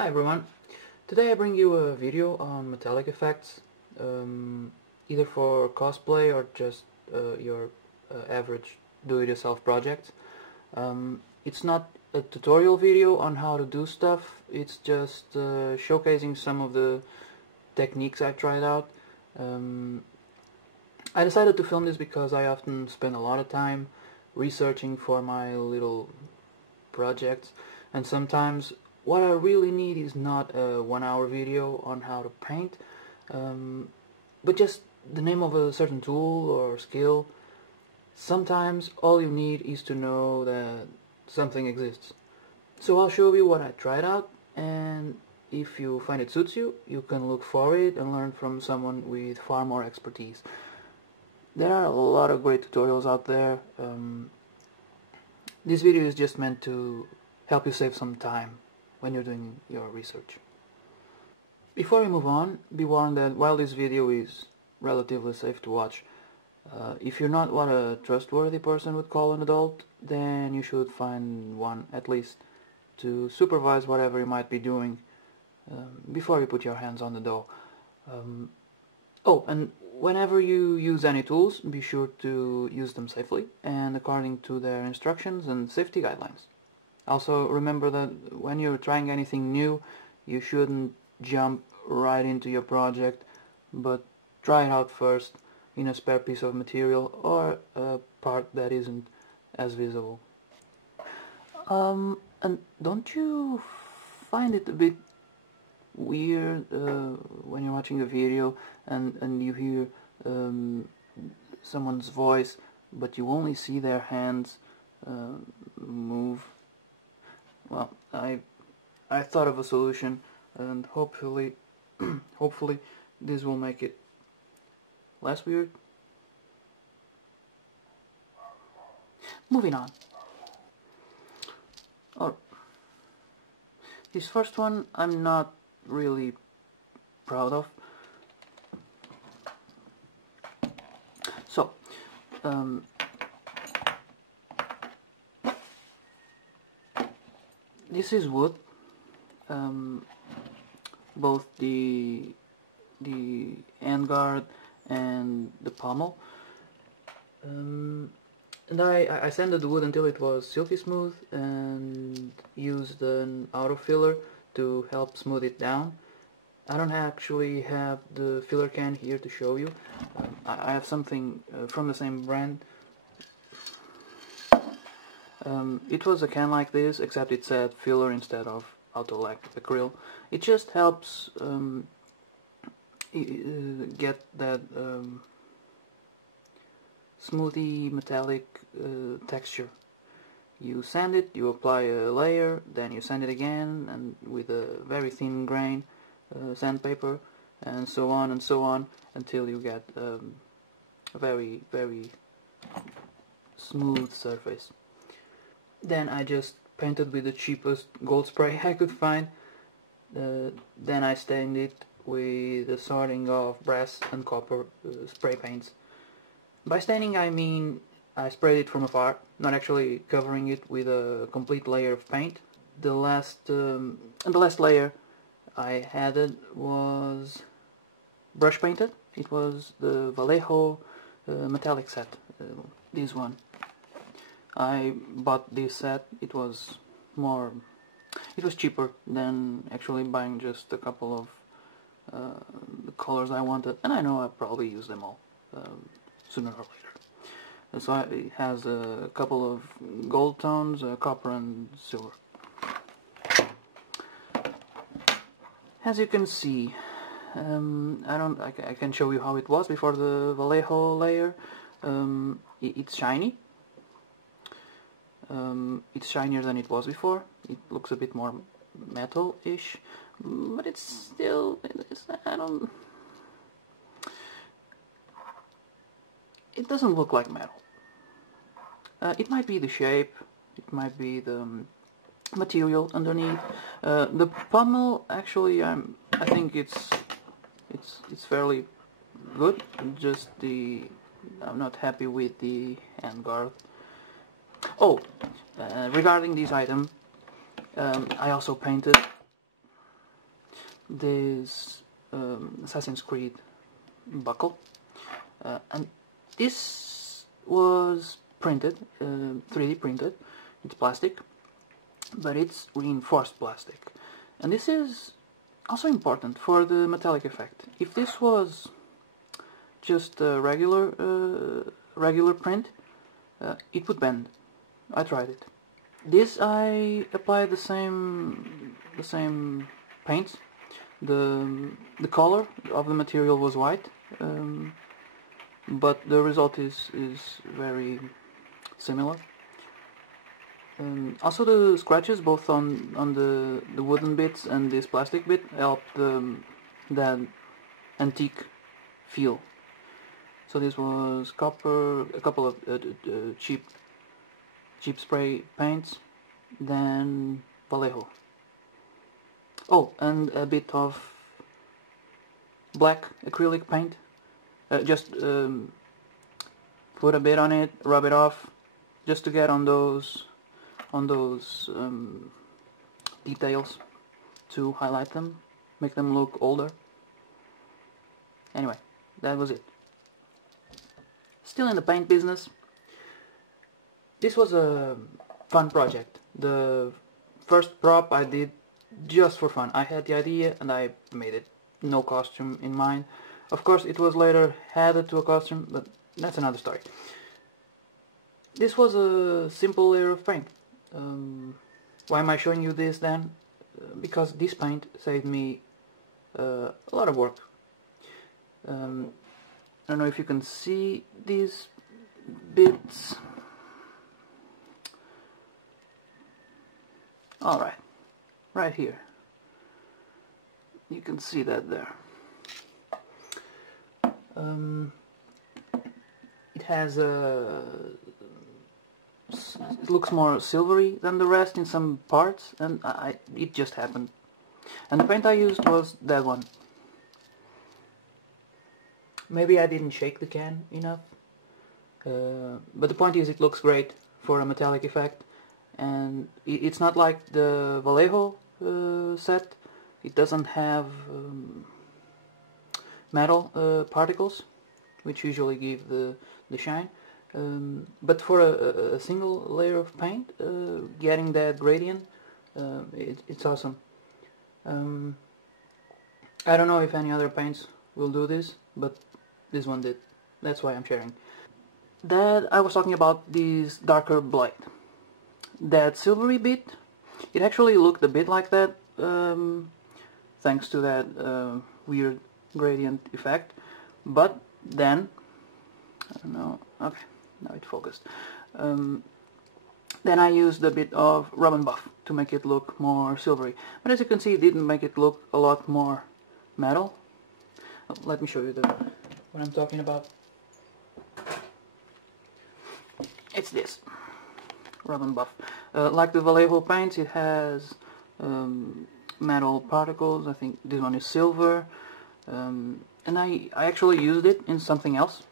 Hi everyone, today I bring you a video on metallic effects, either for cosplay or just your average do-it-yourself project. It's not a tutorial video on how to do stuff, it's just showcasing some of the techniques I've tried out. I decided to film this because I often spend a lot of time researching for my little projects, and sometimes what I really need is not a 1-hour video on how to paint, but just the name of a certain tool or skill. Sometimes all you need is to know that something exists. So I'll show you what I tried out, and if you find it suits you, you can look for it and learn from someone with far more expertise. There are a lot of great tutorials out there. This video is just meant to help you save some time when you're doing your research. Before we move on, be warned that while this video is relatively safe to watch, if you're not what a trustworthy person would call an adult, then you should find one at least to supervise whatever you might be doing before you put your hands on the dough. Oh, and whenever you use any tools, be sure to use them safely and according to their instructions and safety guidelines. Also, remember that when you're trying anything new, you shouldn't jump right into your project, but try it out first in a spare piece of material or a part that isn't as visible. And don't you find it a bit weird when you're watching a video and you hear someone's voice, but you only see their hands move? Well, I thought of a solution, and hopefully this will make it less weird. Moving on. Oh, this first one I'm not really proud of. So, this is wood, both the handguard and the pommel, and I sanded the wood until it was silky smooth and used an auto filler to help smooth it down. I don't actually have the filler can here to show you. I have something from the same brand. It was a can like this, except it said filler instead of auto acrylic. It just helps get that smoothy metallic texture. You sand it, you apply a layer, then you sand it again, and with a very thin grain sandpaper, and so on until you get a very, very smooth surface. Then I just painted with the cheapest gold spray I could find. Then I stained it with a sorting of brass and copper spray paints. By staining I mean I sprayed it from afar, not actually covering it with a complete layer of paint. The last layer I added was brush painted. It was the Vallejo metallic set, this one. I bought this set. It was cheaper than actually buying just a couple of the colors I wanted, and I know I'll probably use them all sooner or later. So it has a couple of gold tones, copper and silver. As you can see, I can show you how it was before the Vallejo layer. It's shiny. It's shinier than it was before. It looks a bit more metal-ish, but it's still, it doesn't look like metal. It might be the shape, it might be the material underneath. The pommel, actually, I think it's fairly good. Just I'm not happy with the handguard. Oh, regarding this item, I also painted this Assassin's Creed buckle, and this was printed, 3D printed. It's plastic, but it's reinforced plastic, and this is also important for the metallic effect. If this was just a regular print, it would bend. I tried it. This I applied the same paints. The color of the material was white, but the result is very similar. Also, the scratches both on the wooden bits and this plastic bit help that antique feel. So this was copper, a couple of cheap spray paints, then Vallejo. Oh, and a bit of black acrylic paint. Just put a bit on it, rub it off, just to get on those details, to highlight them, make them look older. Anyway, that was it. Still in the paint business. This was a fun project. The first prop I did just for fun. I had the idea and I made it. No costume in mind. Of course it was later added to a costume, but that's another story. This was a simple layer of paint. Why am I showing you this then? Because this paint saved me a lot of work. I don't know if you can see these bits. Alright, right here. You can see that there. It has it looks more silvery than the rest in some parts, and it just happened. And the paint I used was that one. Maybe I didn't shake the can enough, but the point is it looks great for a metallic effect, and it's not like the Vallejo set. It doesn't have metal particles, which usually give the shine. But for a single layer of paint, getting that gradient, it's awesome. I don't know if any other paints will do this, but this one did. That's why I'm sharing. That I was talking about this darker blight. That silvery bit, it actually looked a bit like that, thanks to that weird gradient effect. But then, I don't know, okay, now it focused. Then I used a bit of rub and buff to make it look more silvery. But as you can see, it didn't make it look a lot more metal. Let me show you what I'm talking about. It's this rub and buff. Like the Vallejo paints, it has metal particles. I think this one is silver, and I actually used it in something else.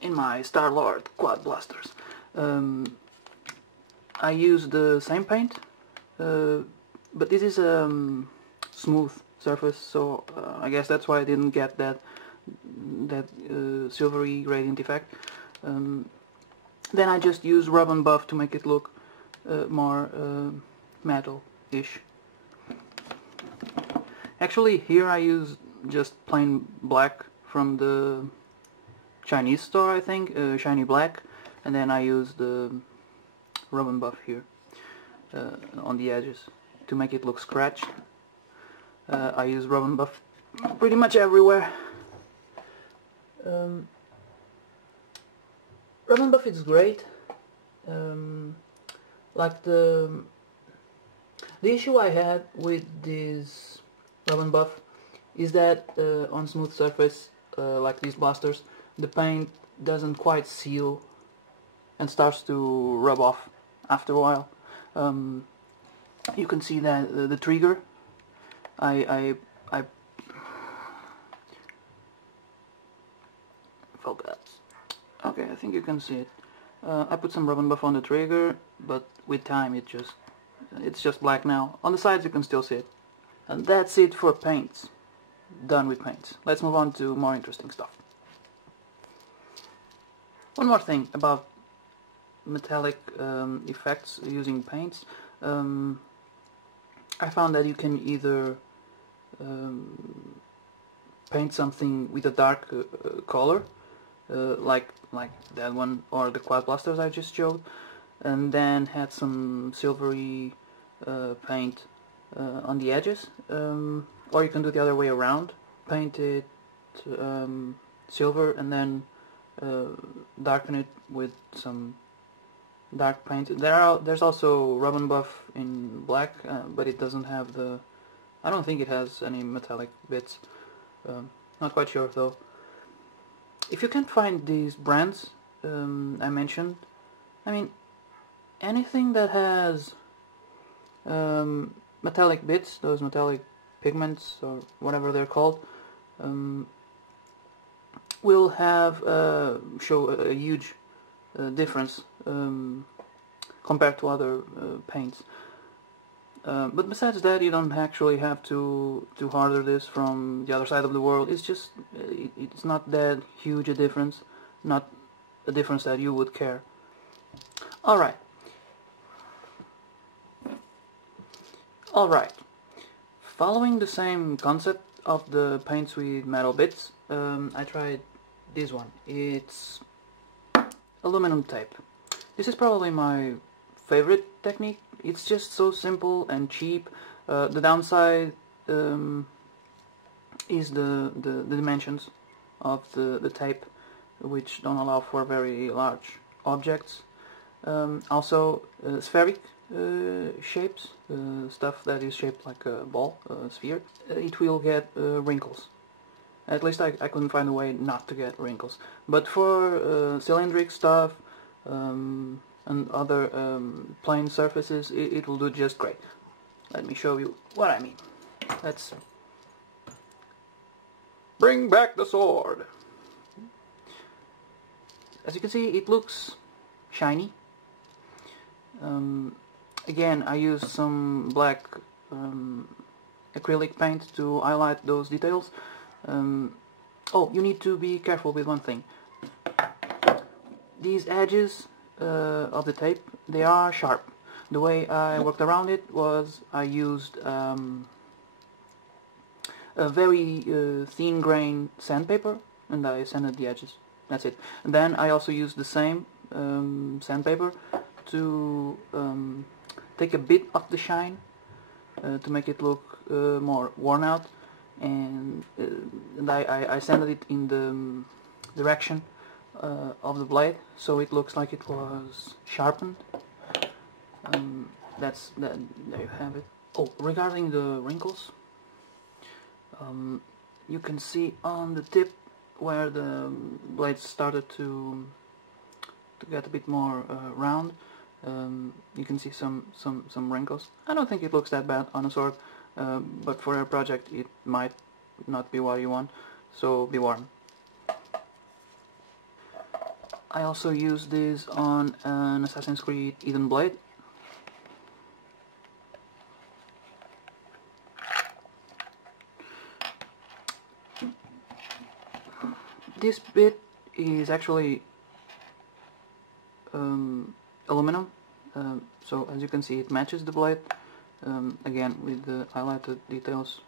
In my Star-Lord quad blasters. I used the same paint, but this is a smooth surface, so I guess that's why I didn't get that silvery gradient effect. Then I just used rub and buff to make it look more metal-ish. Actually, here I used just plain black from the Chinese store, I think, shiny black, and then I used the rub and buff here on the edges to make it look scratched. I use rub and buff pretty much everywhere. Rub and buff is great. Like the issue I had with this rub and buff is that on smooth surface like these blasters, the paint doesn't quite seal and starts to rub off after a while. You can see that the trigger, I focus. Okay, I think you can see it. I put some rub and buff on the trigger, but with time it just It's just black now. On the sides you can still see it. And that's it for paints. Done with paints. Let's move on to more interesting stuff. One more thing about metallic effects using paints. I found that you can either paint something with a dark color, like that one or the quad blasters I just showed, and then had some silvery paint on the edges, or you can do the other way around, paint it silver and then darken it with some dark paint. There's also rub and buff in black, but it doesn't have the... I don't think it has any metallic bits. Not quite sure though. If you can't find these brands I mentioned, I mean, anything that has metallic bits, those metallic pigments or whatever they're called, will have show a huge difference compared to other paints. But besides that, you don't actually have to order this from the other side of the world. It's just it's not that huge a difference, not a difference that you would care. Alright. Following the same concept of the paints with metal bits, I tried this one. It's aluminum tape. This is probably my favorite technique. It's just so simple and cheap. The downside is the dimensions of the tape, which don't allow for very large objects. Also spheric shapes, stuff that is shaped like a ball, a sphere, it will get wrinkles. At least I couldn't find a way not to get wrinkles. But for cylindric stuff and other plain surfaces, it will do just great. Let me show you what I mean. Let's bring back the sword. As you can see, it looks shiny. Again, I used some black acrylic paint to highlight those details. Oh, you need to be careful with one thing. These edges of the tape, they are sharp. The way I worked around it was I used a very thin grain sandpaper, and I sanded the edges. That's it. And then I also used the same sandpaper to take a bit of the shine to make it look more worn out, and I sanded it in the direction of the blade, so it looks like it was sharpened. There you have it. Oh, regarding the wrinkles, you can see on the tip where the blade started to get a bit more round. You can see some wrinkles. I don't think it looks that bad on a sword, but for a project it might not be what you want, so be warned. I also used this on an Assassin's Creed Eden blade. This bit is actually aluminum, so as you can see it matches the blade, again with the highlighted details.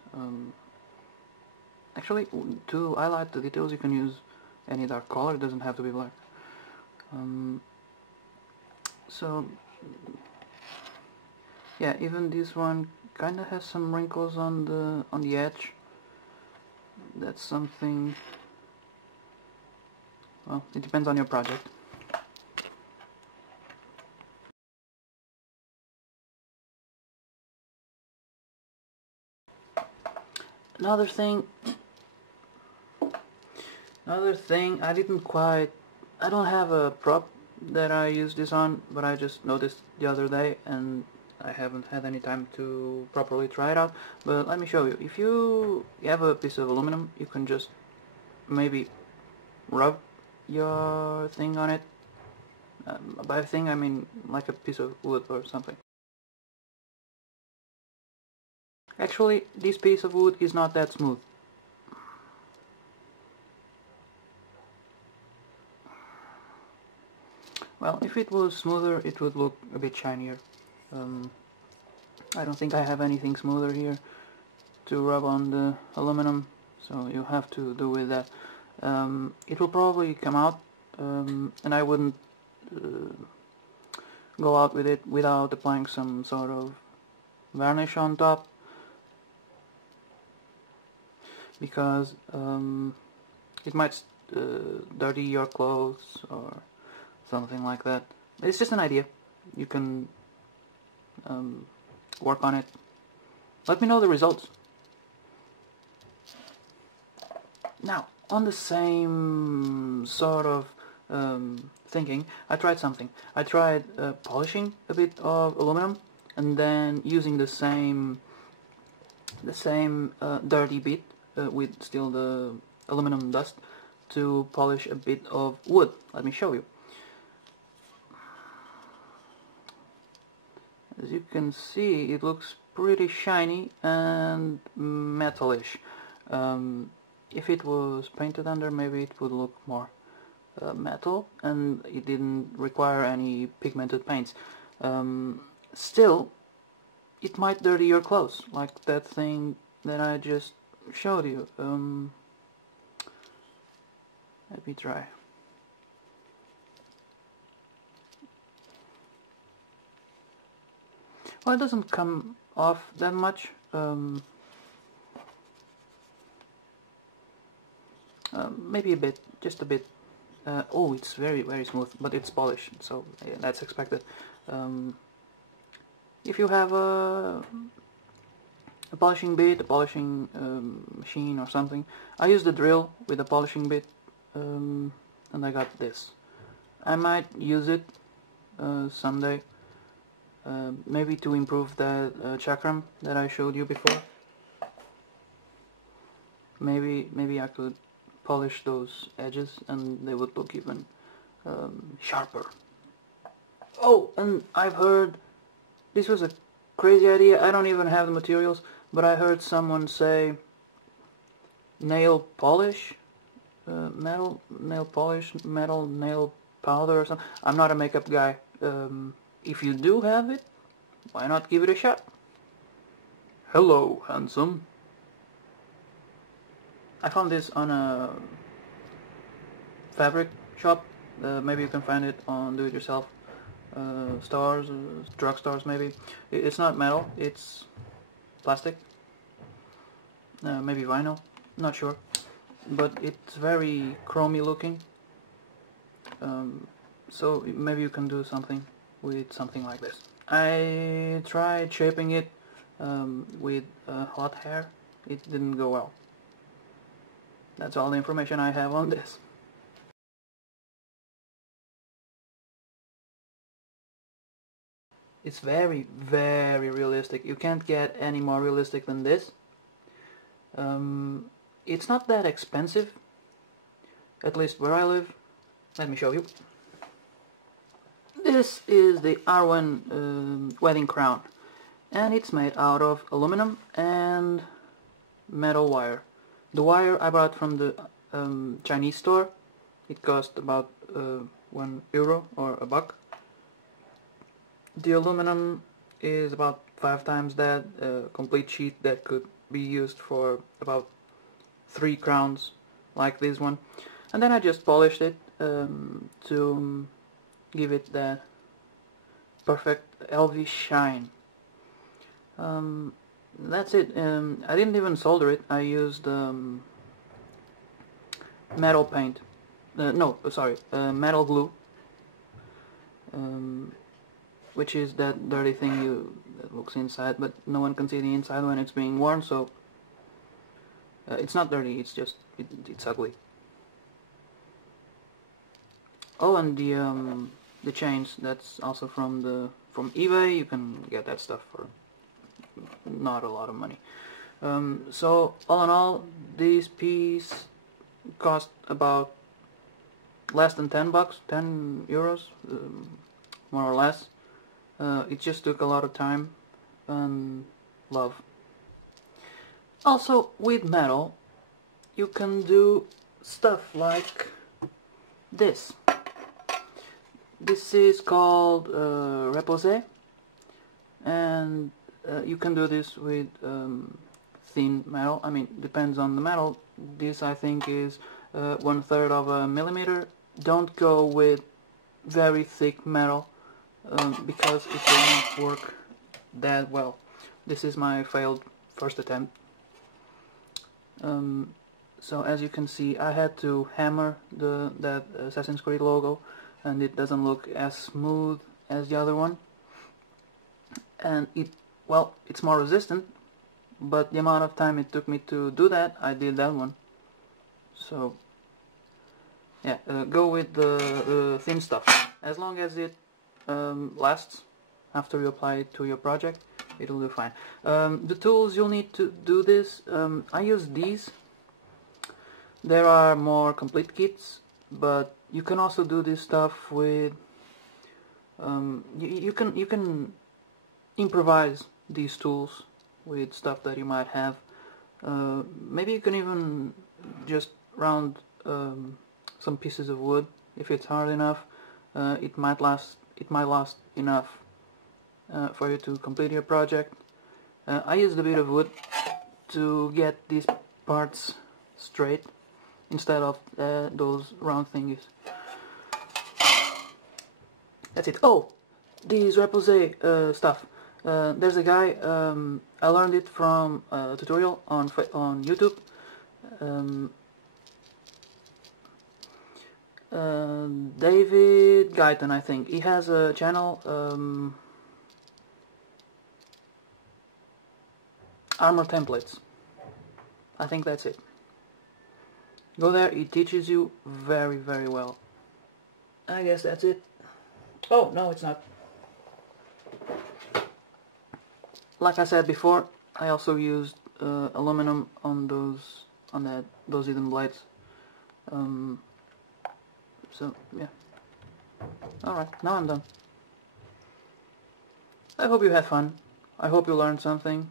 Actually, to highlight the details you can use any dark color, it doesn't have to be black. So yeah, even this one kinda has some wrinkles on the edge. That's something, well, it depends on your project. Another thing, I don't have a prop that I use this on, but I just noticed the other day and I haven't had any time to properly try it out. But let me show you. If you have a piece of aluminum, you can just maybe rub your thing on it. By thing I mean like a piece of wood or something. Actually, this piece of wood is not that smooth. Well, if it was smoother, it would look a bit shinier. I don't think I have anything smoother here to rub on the aluminum, so you have to do with that. It will probably come out, and I wouldn't go out with it without applying some sort of varnish on top, because it might dirty your clothes or something like that. It's just an idea. You can work on it. Let me know the results. Now, on the same sort of thinking, I tried something. I tried polishing a bit of aluminum and then using the same dirty bit with still the aluminum dust to polish a bit of wood. Let me show you. As you can see, it looks pretty shiny and metalish. If it was painted under, maybe it would look more metal, and it didn't require any pigmented paints. Still, it might dirty your clothes, like that thing that I just showed you. Let me try. Well, it doesn't come off that much. Maybe a bit, just a bit. Oh, it's very, very smooth, but it's polished, so yeah, that's expected. If you have a polishing bit, a polishing machine or something, I used a drill with a polishing bit, and I got this. I might use it someday, maybe to improve that chakram that I showed you before. Maybe I could polish those edges and they would look even sharper. Oh, and I've heard, this was a crazy idea, I don't even have the materials, but I heard someone say nail polish, metal nail polish, metal nail powder or something. I'm not a makeup guy. If you do have it, why not give it a shot? Hello, handsome. I found this on a fabric shop. Maybe you can find it on do-it-yourself stores, drugstores maybe. It's not metal, it's plastic. Maybe vinyl, not sure. But it's very chromy looking. So maybe you can do something with something like this. I tried shaping it with hot hair. It didn't go well. That's all the information I have on this. It's very, very realistic. You can't get any more realistic than this. It's not that expensive, at least where I live. Let me show you. This is the R1 wedding crown, and it's made out of aluminum and metal wire. The wire I bought from the Chinese store. It cost about €1 or a buck. The aluminum is about 5 times that, complete sheet that could be used for about 3 crowns, like this one. And then I just polished it to give it that perfect Elvis shine. That's it. I didn't even solder it. I used metal paint. Metal glue. Which is that dirty thing that looks inside, but no one can see the inside when it's being worn. So it's not dirty. It's just it's ugly. Oh, and the chains. That's also from eBay. You can get that stuff for not a lot of money. So all in all, this piece cost about less than 10 bucks, 10 euros, more or less. It just took a lot of time and love. Also, with metal, you can do stuff like this. This is called repose, and you can do this with thin metal. I mean, depends on the metal. This I think is 1/3 of a millimeter. Don't go with very thick metal because it will not work that well. This is my failed first attempt. So as you can see, I had to hammer that Assassin's Creed logo, and it doesn't look as smooth as the other one. And it's more resistant, but the amount of time it took me to do that, I did that one. So yeah, go with the thin stuff. As long as it lasts after you apply it to your project, it'll do fine. The tools you'll need to do this, I use these. There are more complete kits, but you can also do this stuff with you can improvise these tools with stuff that you might have. Maybe you can even just round some pieces of wood. If it's hard enough, it might last enough for you to complete your project. I used a bit of wood to get these parts straight instead of those round thingies. That's it. Oh, these repose stuff. There's a guy, I learned it from a tutorial on YouTube. David Guyton, I think. He has a channel, Armor Templates. I think that's it. Go there, he teaches you very, very well. I guess that's it. Oh, no, it's not. Like I said before, I also used aluminum on those hidden blades. So yeah. Alright, now I'm done. I hope you had fun. I hope you learned something.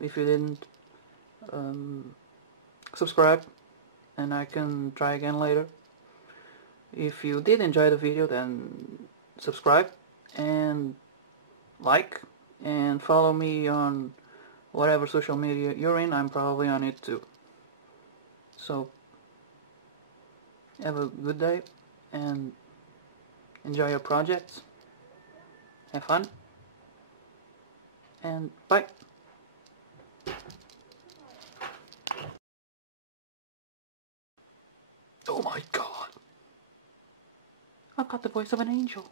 If you didn't, subscribe and I can try again later. If you did enjoy the video, then subscribe and like and follow me on whatever social media you're in. I'm probably on it too. So have a good day and enjoy your projects. Have fun and bye. Oh my god, I've got the voice of an angel.